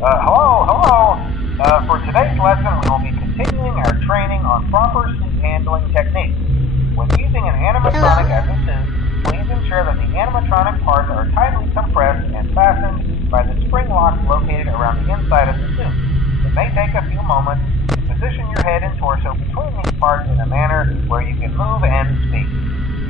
Hello. For today's lesson, we will be continuing our training on proper suit handling techniques. When using an animatronic Hello. as a suit, please ensure that the animatronic parts are tightly compressed and fastened by the spring locks located around the inside of the suit. It may take a few moments to position your head and torso between these parts in a manner where you can move and speak.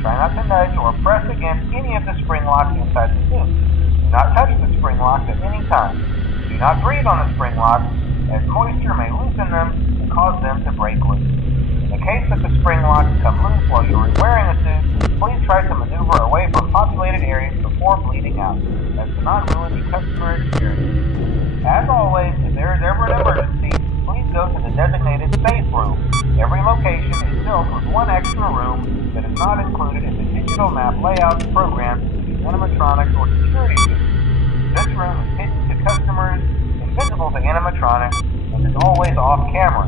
Try not to nudge or press against any of the spring locks inside the suit. Do not touch the spring locks at any time. Do not breathe on the spring locks, as moisture may loosen them and cause them to break loose. In the case that the spring locks come loose while you are wearing a suit, please try to maneuver away from populated areas before bleeding out, as to not ruin the customer experience. As always, if there is ever an emergency, please go to the designated safe room. Every location is built with one extra room that is not included in the digital map layouts programmed to the animatronics or security suits. This room is hidden to customers, invisible to animatronics, and is always off camera.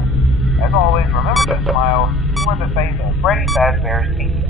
As always, remember to smile. You are the face of Freddy Fazbear's Pizza.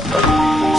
Hi.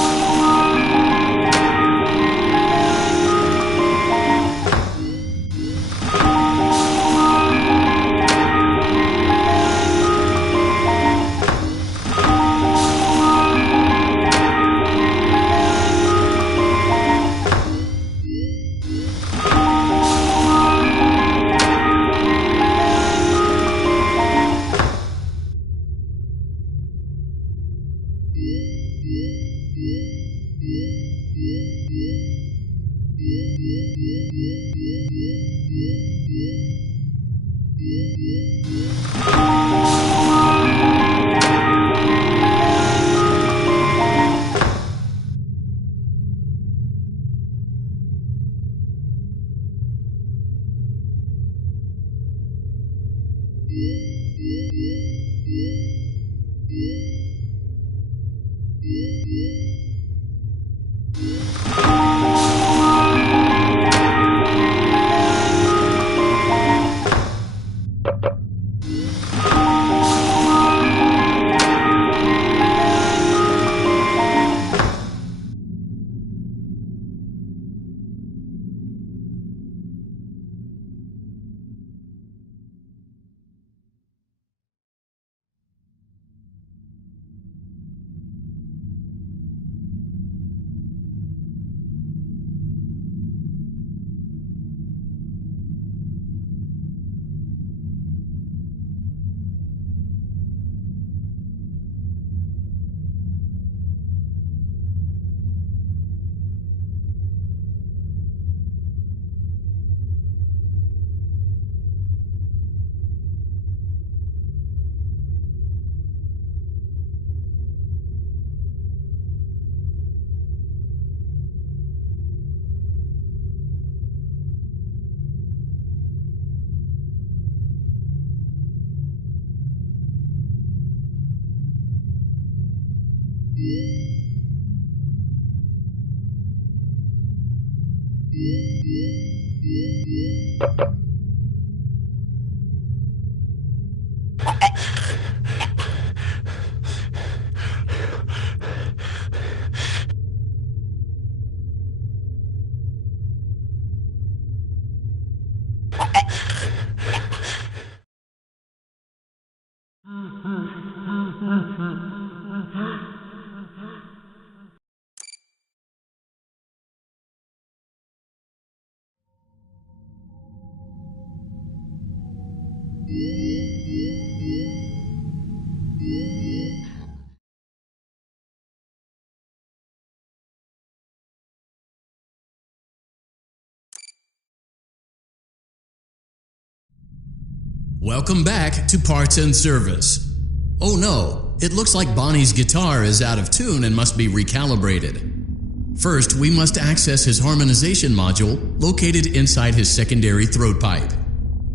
Welcome back to Parts and Service. Oh no, it looks like Bonnie's guitar is out of tune and must be recalibrated. First, we must access his harmonization module located inside his secondary throat pipe.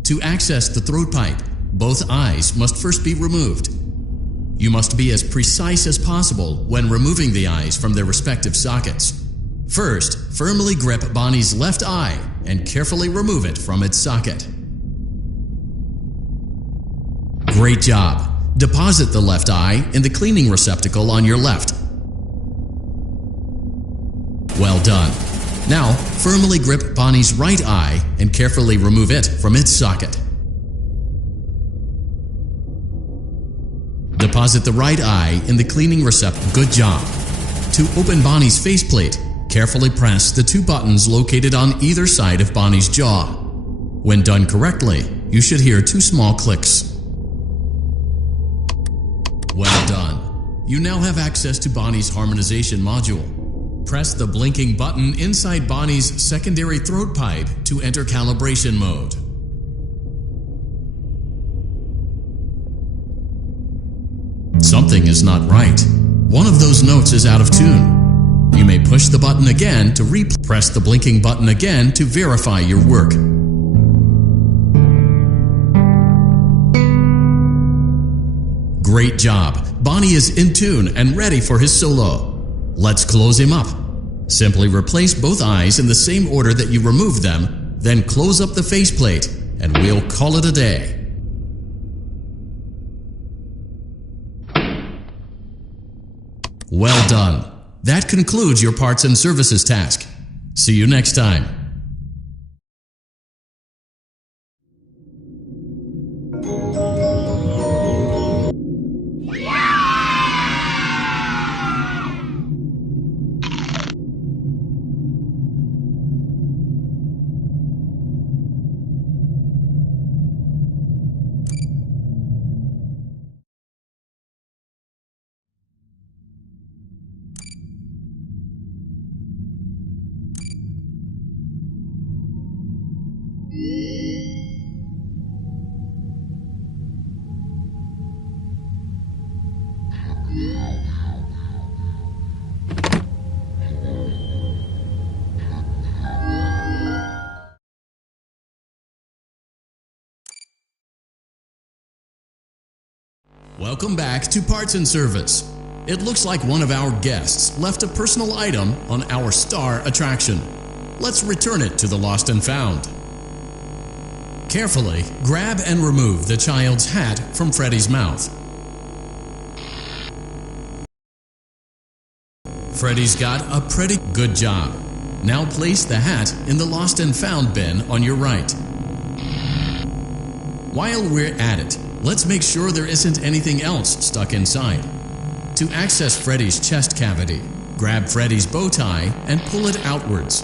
To access the throat pipe, both eyes must first be removed. You must be as precise as possible when removing the eyes from their respective sockets. First, firmly grip Bonnie's left eye and carefully remove it from its socket. Great job! Deposit the left eye in the cleaning receptacle on your left. Well done. Now, firmly grip Bonnie's right eye and carefully remove it from its socket. Deposit the right eye in the cleaning receptacle. Good job. To open Bonnie's faceplate, carefully press the two buttons located on either side of Bonnie's jaw. When done correctly, you should hear two small clicks. Well done. You now have access to Bonnie's harmonization module. Press the blinking button inside Bonnie's secondary throat pipe to enter calibration mode. Something is not right. One of those notes is out of tune. You may push the button again to press the blinking button again to verify your work. Great job! Bonnie is in tune and ready for his solo. Let's close him up. Simply replace both eyes in the same order that you removed them, then close up the faceplate, and we'll call it a day. Well done. That concludes your parts and services task. See you next time. Welcome back to Parts and Service. It looks like one of our guests left a personal item on our star attraction. Let's return it to the Lost and Found. Carefully grab and remove the child's hat from Freddy's mouth. Freddy's got a pretty good job. Now place the hat in the Lost and Found bin on your right. While we're at it, let's make sure there isn't anything else stuck inside. To access Freddy's chest cavity, grab Freddy's bow tie and pull it outwards.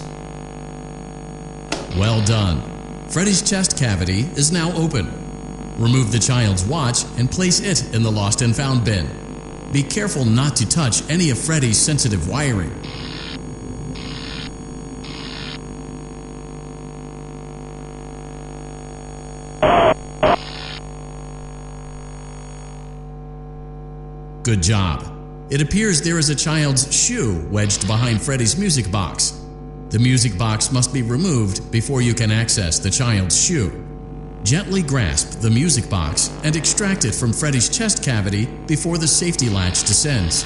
Well done. Freddy's chest cavity is now open. Remove the child's watch and place it in the Lost and Found bin. Be careful not to touch any of Freddy's sensitive wiring. Good job. It appears there is a child's shoe wedged behind Freddy's music box. The music box must be removed before you can access the child's shoe. Gently grasp the music box and extract it from Freddy's chest cavity before the safety latch descends.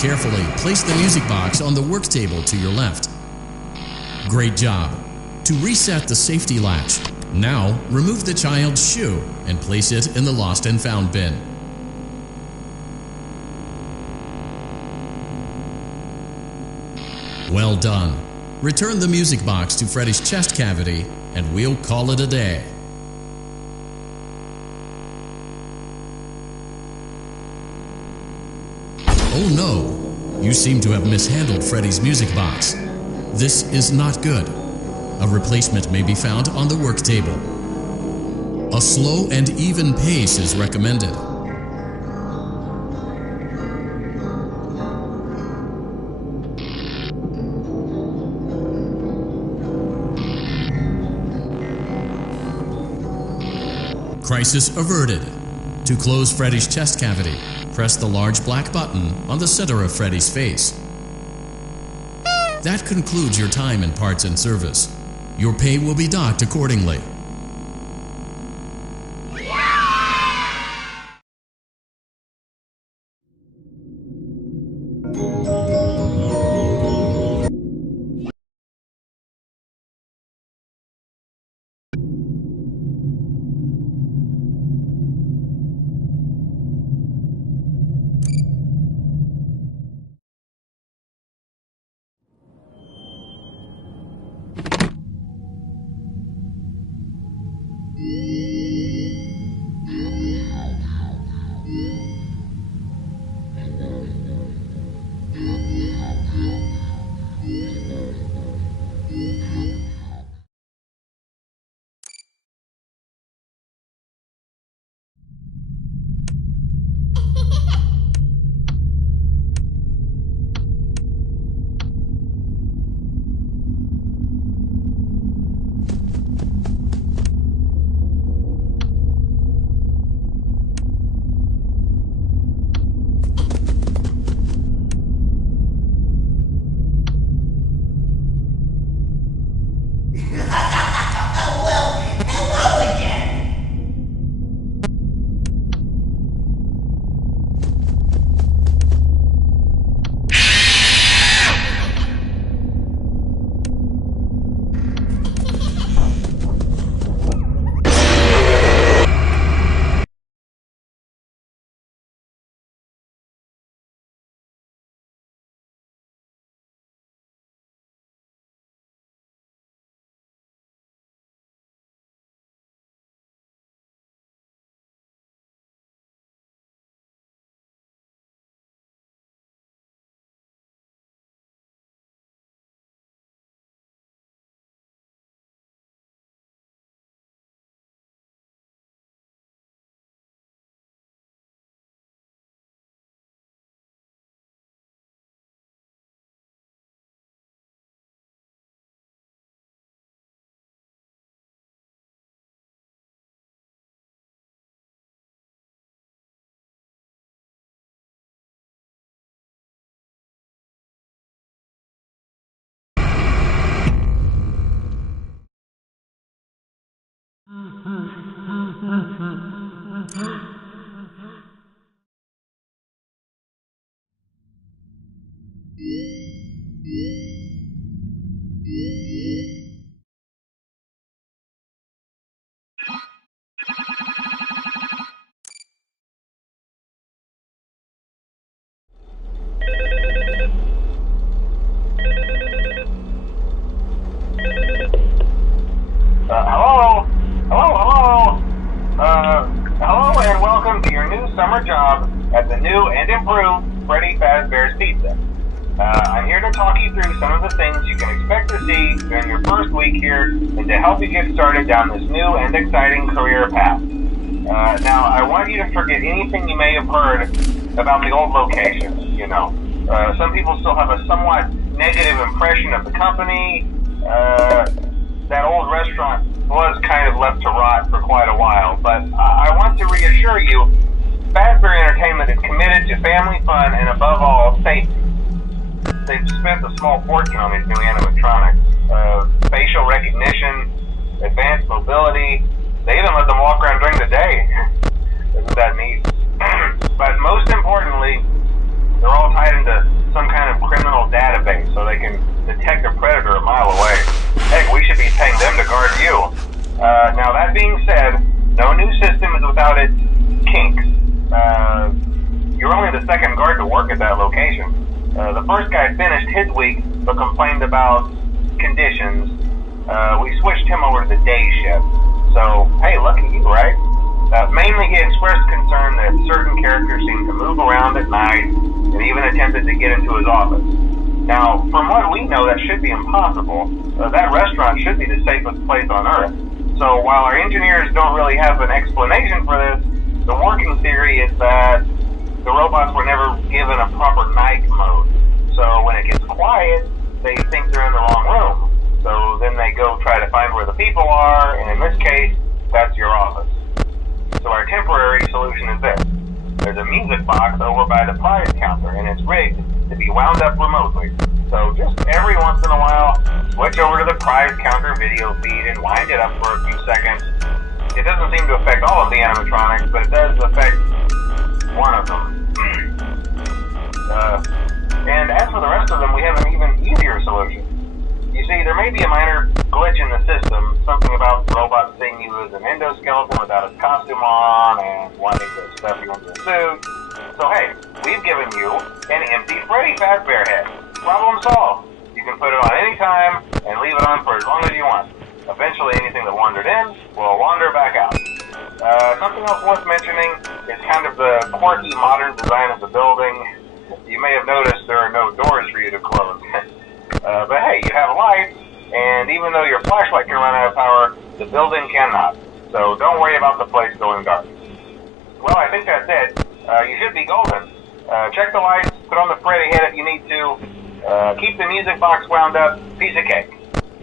Carefully place the music box on the work table to your left. Great job. To reset the safety latch, now remove the child's shoe and place it in the Lost and Found bin. Well done. Return the music box to Freddy's chest cavity and we'll call it a day. Oh no! You seem to have mishandled Freddy's music box. This is not good. A replacement may be found on the work table. A slow and even pace is recommended. Crisis averted. To close Freddy's chest cavity, press the large black button on the center of Freddy's face. That concludes your time in Parts and Service. Your pay will be docked accordingly. Hello? Hello and welcome to your new summer job at the new and improved Freddy Fazbear's Pizza. I'm here to talk you through some of the things you can expect to see during your first week here and to help you get started down this new and exciting career path. Now, I want you to forget anything you may have heard about the old location, you know. Some people still have a somewhat negative impression of the company. That old restaurant was kind of left to rot for quite a while, but I want to reassure you, Fazbear Entertainment is committed to family fun and above all, safety. They've spent a small fortune on these new animatronics. Facial recognition, advanced mobility, they even let them walk around during the day. Isn't that neat? But most importantly, they're all tied into some kind of criminal database so they can detect a predator a mile away. Heck, we should be paying them to guard you. Now that being said, no new system is without its kinks. You're only the second guard to work at that location. The first guy finished his week but complained about conditions. We switched him over to the day shift. So, hey, lucky you, right? Mainly he expressed concern that certain characters seemed to move around at night and even attempted to get into his office. Now, from what we know, that should be impossible. That restaurant should be the safest place on Earth. So while our engineers don't really have an explanation for this, the working theory is that the robots were never given a proper night mode. So when it gets quiet, they think they're in the wrong room. So then they go try to find where the people are, and in this case, that's your office. So our temporary solution is this. There's a music box over by the prize counter, and it's rigged to be wound up remotely. So just every once in a while, switch over to the prize counter video feed and wind it up for a few seconds. It doesn't seem to affect all of the animatronics, but it does affect one of them. And as for the rest of them, we have an even easier solution. You see, there may be a minor glitch in the system, something about the robot seeing you as an endoskeleton without his costume on and wanting to stuff you into a suit. So hey, we've given you an empty Freddy Fazbear head. Problem solved. You can put it on any time and leave it on for as long as you want. Eventually anything that wandered in will wander back out. Something else worth mentioning is kind of the quirky modern design of the building. You may have noticed there are no doors for you to close. But hey, you have lights, and even though your flashlight can run out of power, the building cannot. So don't worry about the place going dark. Well, I think that's it. You should be golden. Check the lights, put on the Freddy head if you need to. Keep the music box wound up. Piece of cake.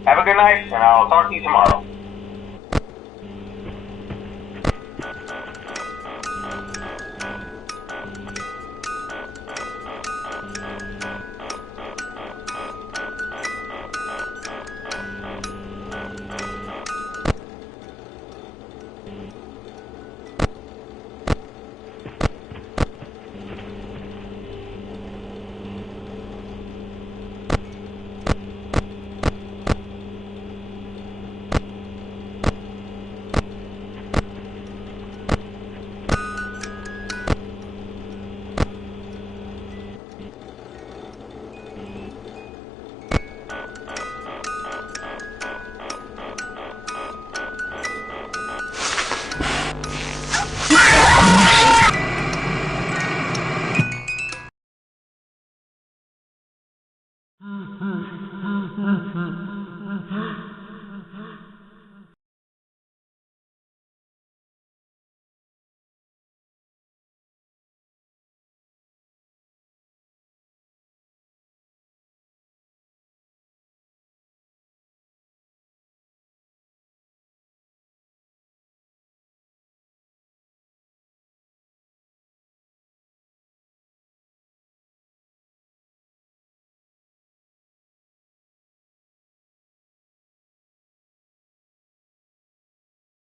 Have a good night, and I'll talk to you tomorrow. Mm-hmm.